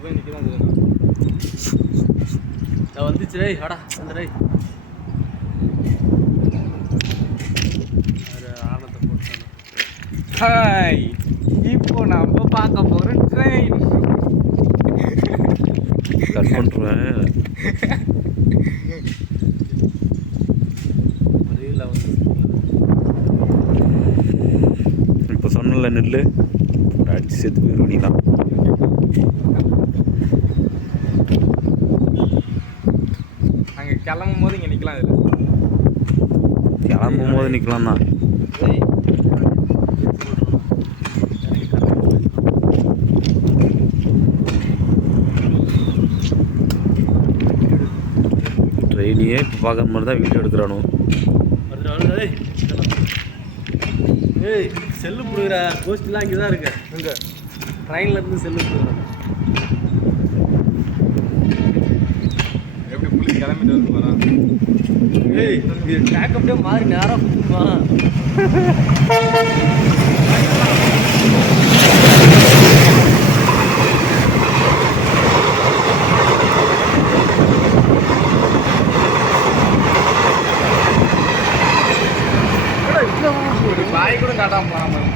போய் நிற்கலாம் நான் வந்துச்சு ரே வாடா அந்த ரே ஆனத்தை போட்டு ஹாய் இப்போ நம்ம பார்க்க போகிறோம் ட்ரெயின் கட் பண்ணுறேன் இப்போ சொன்னல நெல் அடிச்சு செத்து போயிருவீங்களா அங்கே கிளம்பும் போது இங்கே நிற்கலாம் இதில் கிளம்பும் போது நிற்கலாம் தான் ட்ரெயினையே இப்போ பார்க்குற மாதிரி தான் வீடியோ எடுக்கிறானோ ஏய் செல்லு பிடுங்குற போஸ்ட்லாம் இங்கே தான் இருக்கு இங்கே ட்ரெயின்லேருந்து செல்லு பிடுங்குறேன் எப்படி புள்ளி கிளம்பிட்டு வந்து போகிறான் ஏய் இது ட்ராக் அப்படியே மாறி நேராக போகுமா ஒரு பாய் கூட காட்டாமல் போகாமல்